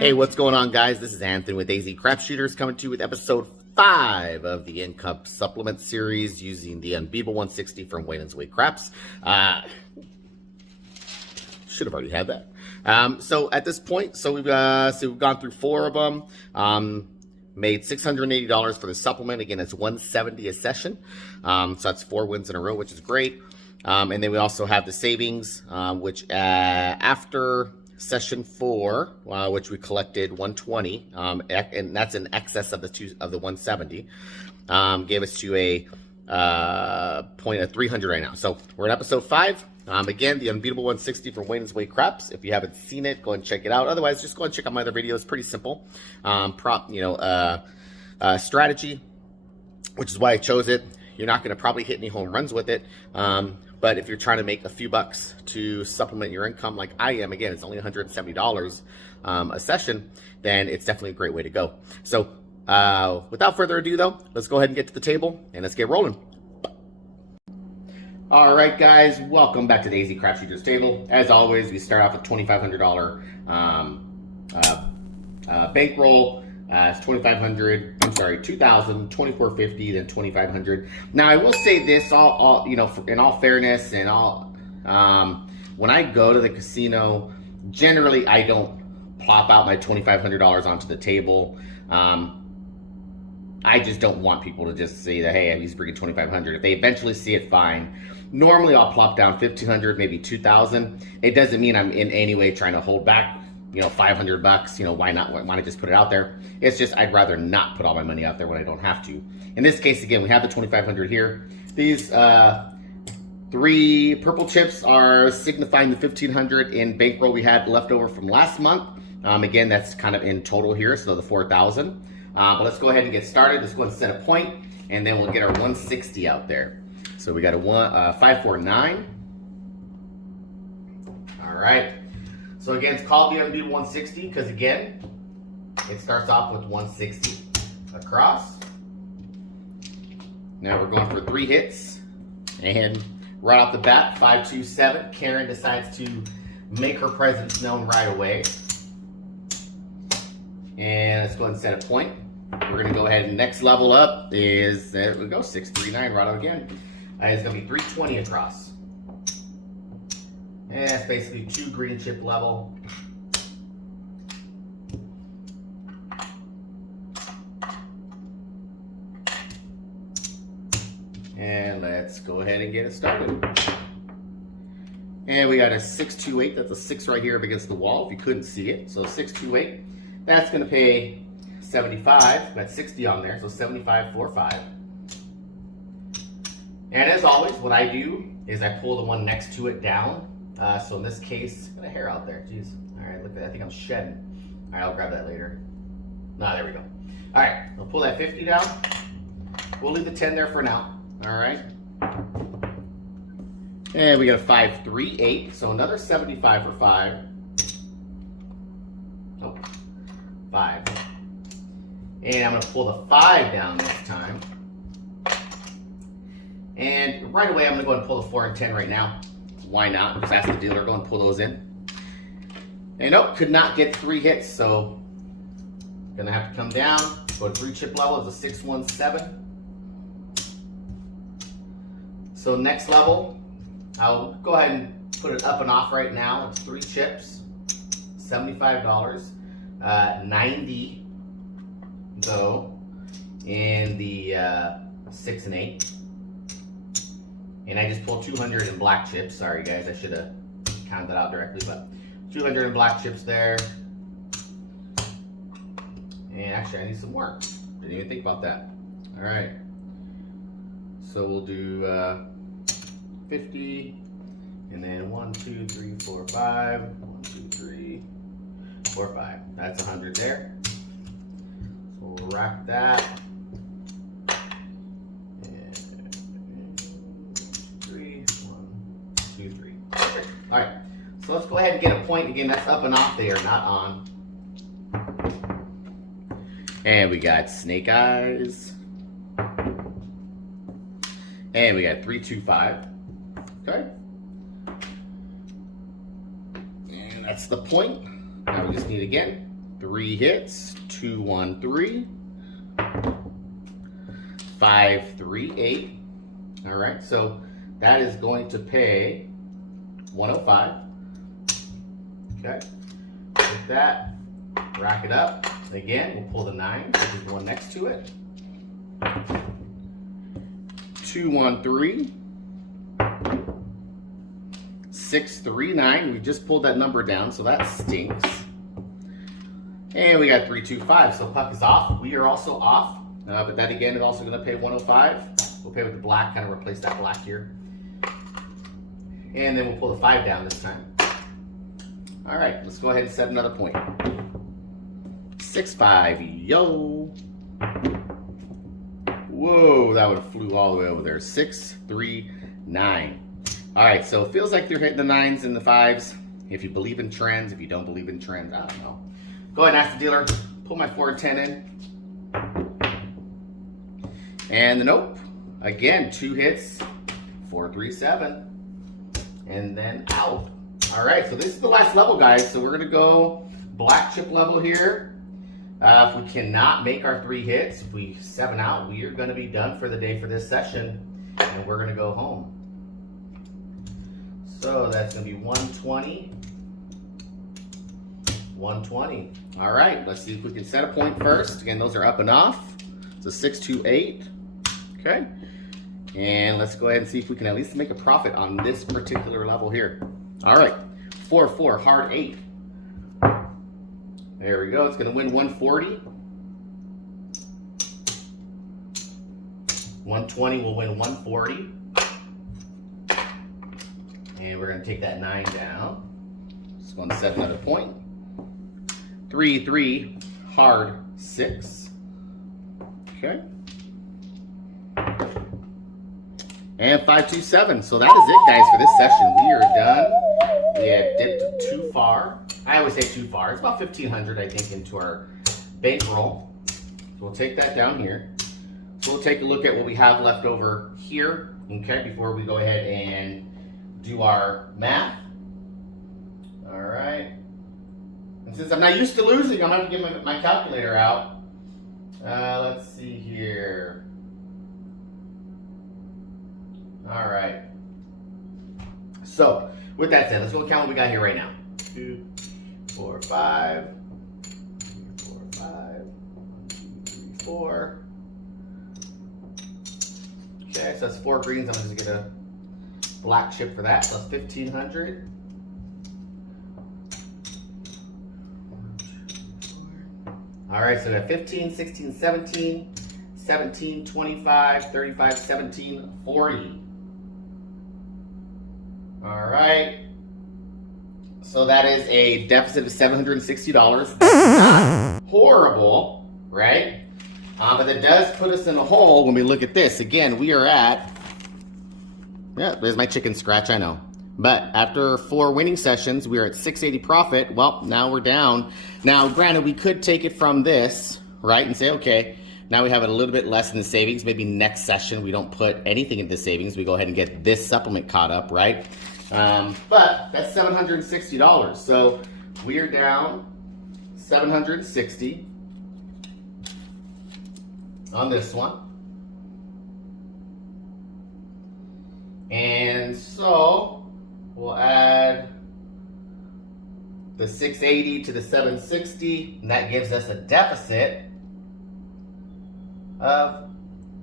Hey, what's going on, guys? This is Anthony with AZ Crap Shooters coming to you with episode 5 of the Income Supplement series using the Unbeatable 160 from Wayland's Way Craps. Should have already had that. So at this point, we've gone through 4 of them. Made $680 for the supplement. Again, it's $170 a session. So that's 4 wins in a row, which is great. And then we also have the savings, which after session 4, which we collected 120, and that's in excess of the 170, gave us to a point of 300 right now. So we're in episode 5. Again, the Unbeatable 160 from Wayland's Way Craps. If you haven't seen it, go and check it out. Otherwise, just go and check out my other videos. Pretty simple. Strategy, which is why I chose it. You're not going to probably hit any home runs with it. But if you're trying to make a few bucks to supplement your income like I am, again, it's only $170 a session, then it's definitely a great way to go. So without further ado, though, let's go ahead and get to the table and let's get rolling. All right, guys, welcome back to the AZ Crap Shooters table. As always, we start off with $2,500 bankroll. It's $2,000, $2,450, then $2,500. Now, I will say this, in all fairness and all, when I go to the casino, generally I don't plop out my $2,500 onto the table. I just don't want people to just say that, hey, he's bringing $2,500. If they eventually see it, fine. Normally, I'll plop down $1,500, maybe $2,000. It doesn't mean I'm in any way trying to hold back, $500. Why not? Why not just put it out there? It's just I'd rather not put all my money out there when I don't have to. In this case, again, we have the $2,500 here. These 3 purple chips are signifying the $1,500 in bankroll we had left over from last month. Again, that's kind of in total here, so the $4,000. But let's go ahead and get started. Let's go ahead and set a point, and then we'll get our 160 out there. So we got a 549. All right. So again, it's called the Unbeatable 160 because again, it starts off with 160 across. Now we're going for 3 hits, and right off the bat, 527. Karen decides to make her presence known right away. And let's go ahead and set a point. We're gonna go ahead and next level up is, there we go, 639 right out again. It's gonna be 320 across. And it's basically 2 green chip level. And let's go ahead and get it started. And we got a 628, that's a 6 right here up against the wall if you couldn't see it. So 628, that's gonna pay 75, got 60 on there, so 75.45. And as always, what I do is I pull the one next to it down. So in this case, got a hair out there, jeez. All right, look at that, I think I'm shedding. All right, I'll grab that later. No, there we go. All right, I'll pull that 50 down. We'll leave the 10 there for now, all right? And we got a 538, so another 75 for 5. Oh, 5. And I'm gonna pull the 5 down this time. And right away, I'm gonna go ahead and pull the 4 and 10 right now. Why not? Just ask the dealer, go and pull those in. And nope, could not get 3 hits, so gonna have to come down, go to 3 chip level, it's a 617. So next level, I'll go ahead and put it up and off right now. It's 3 chips, $75, 90 though in the 6 and 8. And I just pulled 200 in black chips. Sorry guys, I should have counted that out directly, but 200 in black chips there. And actually I need some more. Didn't even think about that. All right. So we'll do 50, and then 1, 2, 3, 4, 5. 1, 2, 3, 4, 5. That's 100 there. So we'll rack that. All right, so let's go ahead and get a point. Again, that's up and off there, not on. And we got snake eyes. And we got 325. Okay. And that's the point. Now we just need again 3 hits, 2, 1, 3, 5, 3, 8. All right, so that is going to pay 105. Okay, with that, rack it up. Again, we'll pull the 9, which is the one next to it. 2, 1, 3, 6, 3, 9. We just pulled that number down, so that stinks. And we got 3, 2, 5. So puck is off. We are also off. But that again is also going to pay 105. We'll pay with the black, kind of replace that black here. And then we'll pull the 5 down this time. All right, let's go ahead and set another point. 6, 5, yo. Whoa, that one flew all the way over there. 6, 3, 9. All right, so it feels like they're hitting the 9s and the 5s. If you believe in trends, if you don't believe in trends, I don't know. Go ahead and ask the dealer, pull my 4 and 10 in. And the nope. Again, 2 hits, 4, 3, 7. And then out. All right, so this is the last level, guys. So we're gonna go black chip level here. If we cannot make our 3 hits, if we 7 out, we are gonna be done for the day for this session. And we're gonna go home. So that's gonna be 120. 120. All right, let's see if we can set a point first. Again, those are up and off. So 6, 2, 8. Okay. And let's go ahead and see if we can at least make a profit on this particular level here. All right, 4, 4, hard 8. There we go. It's going to win 140. 120 will win 140. And we're going to take that 9 down. Just going to set another point. 3, 3, hard 6. Okay. And 5, 2, 7. So that is it, guys, for this session. We are done. We have dipped too far. I always say too far. It's about 1,500, I think, into our bankroll. So we'll take that down here. So we'll take a look at what we have left over here, okay, before we go ahead and do our math. All right. And since I'm not used to losing, I'm going to get my calculator out. Let's see here. All right. So, with that said, let's go count what we got here right now. 2, 4, 5. 4, 5. 1, 2, 3, 4. Okay, so that's 4 greens. I'm just going to get a black chip for that. So that's 1,500. All right, so we got 15, 16, 17, 17, 25, 35, 17, 40. All right. So that is a deficit of $760. That's not horrible, right? But it does put us in a hole when we look at this. Again, we are at, yeah, there's my chicken scratch, I know. But after 4 winning sessions, we are at 680 profit. Well, now we're down. Now, granted, we could take it from this, right, and say, okay, now we have it a little bit less in the savings. Maybe next session we don't put anything into savings. We go ahead and get this supplement caught up, right? But that's $760. So we are down $760 on this one. And so we'll add the 680 to the 760, and that gives us a deficit of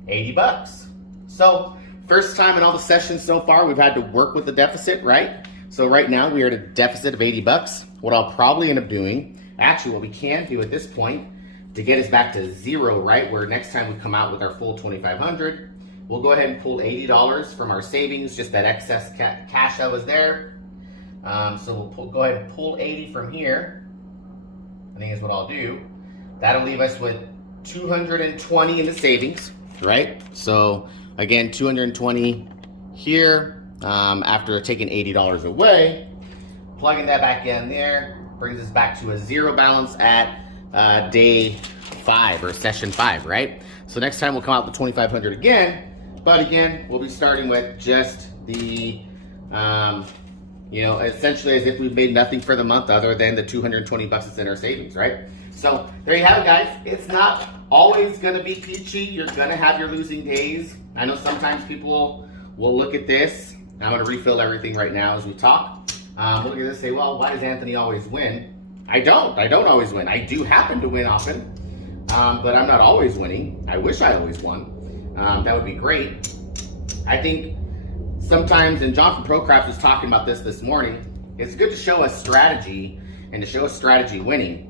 $80. So first time in all the sessions so far, we've had to work with the deficit, right? So right now we are at a deficit of $80. What I'll probably end up doing, actually what we can do at this point to get us back to 0, right? Where next time we come out with our full 2,500, we'll go ahead and pull $80 from our savings, just that excess cash that was there. So we'll go ahead and pull 80 from here. I think is what I'll do. That'll leave us with 220 in the savings, right? So again, 220 here. After taking $80 away, plugging that back in there brings us back to a 0 balance at day 5 or session 5, right? So next time we'll come out with 2,500 again. But again, we'll be starting with just the You know, essentially as if we've made nothing for the month other than the 220 bucks that's in our savings, right? So there you have it, guys. It's not always gonna be peachy. You're gonna have your losing days. I know sometimes people will look at this. I'm gonna refill everything right now as we talk. Look at this and say, well, why does Anthony always win? I don't always win. I do happen to win often, but I'm not always winning. I wish I always won. That would be great. I think sometimes, and John from ProCraft was talking about this morning, it's good to show a strategy and to show a strategy winning.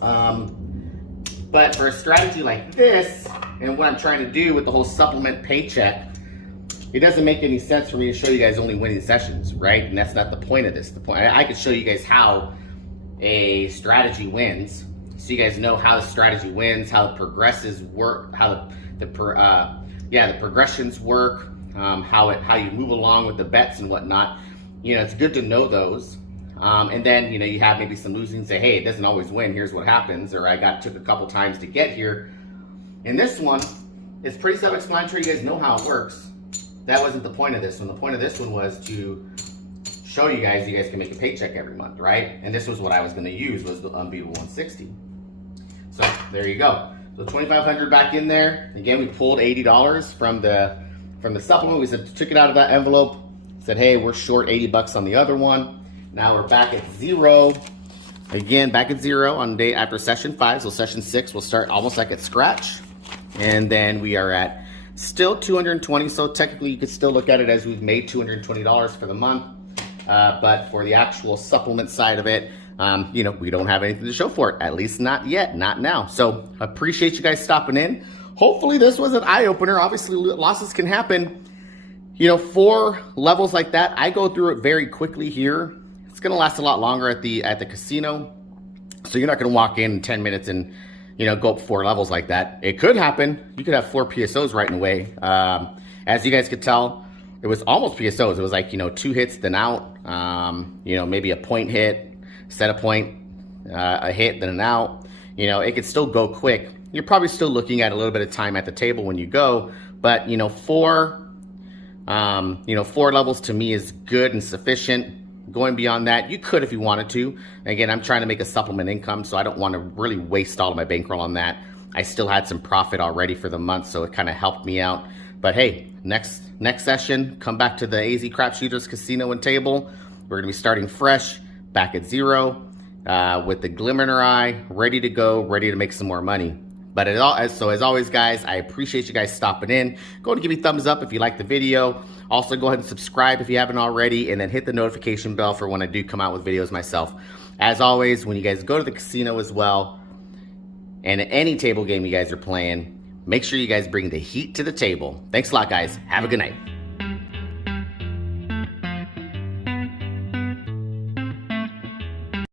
But for a strategy like this, and what I'm trying to do with the whole supplement paycheck, it doesn't make any sense for me to show you guys only winning sessions, right? And that's not the point of this. The point, I could show you guys how a strategy wins, so you guys know how the strategy wins, how the progresses work, how the progressions work, how you move along with the bets and whatnot. You know, it's good to know those. And then, you know, you have maybe some losing, say, hey, it doesn't always win, here's what happens, or I took a couple times to get here. And this one is pretty self-explanatory. You guys know how it works. That wasn't the point of this one. The point of this one was to show you guys can make a paycheck every month, right? And this was what I was going to use, was the unbeatable 160. So there you go. So 2,500 back in there. Again, we pulled $80 from the supplement. We took it out of that envelope, said, hey, we're short 80 bucks on the other one. Now we're back at zero. Again, back at zero on the day after session 5. So session 6 will start almost like at scratch. And then we are at still 220. So technically you could still look at it as we've made $220 for the month. But for the actual supplement side of it, you know, we don't have anything to show for it, at least not yet, not now. So appreciate you guys stopping in. Hopefully this was an eye-opener. Obviously losses can happen. You know, for levels like that, I go through it very quickly here. It's gonna last a lot longer at the casino. So you're not gonna walk in 10 minutes and, you know, go up 4 levels like that. It could happen. You could have 4 PSOs right away. As you guys could tell, it was almost PSOs. It was like, you know, 2 hits, then out. You know, maybe a point hit, set a point, a hit, then an out. You know, it could still go quick. You're probably still looking at a little bit of time at the table when you go, but you know, 4 levels to me is good and sufficient. Going beyond that, you could if you wanted to. Again, I'm trying to make a supplement income, so I don't want to really waste all of my bankroll on that. I still had some profit already for the month, so it kind of helped me out. But hey, next session, come back to the AZ Crapshooters Casino and Table. We're gonna be starting fresh, back at zero, with the glimmer in our eye, ready to go, ready to make some more money. But as always, guys, I appreciate you guys stopping in. Go ahead and give me a thumbs up if you like the video. Also, go ahead and subscribe if you haven't already, and then hit the notification bell for when I do come out with videos myself. As always, when you guys go to the casino as well, and at any table game you guys are playing, make sure you guys bring the heat to the table. Thanks a lot, guys. Have a good night.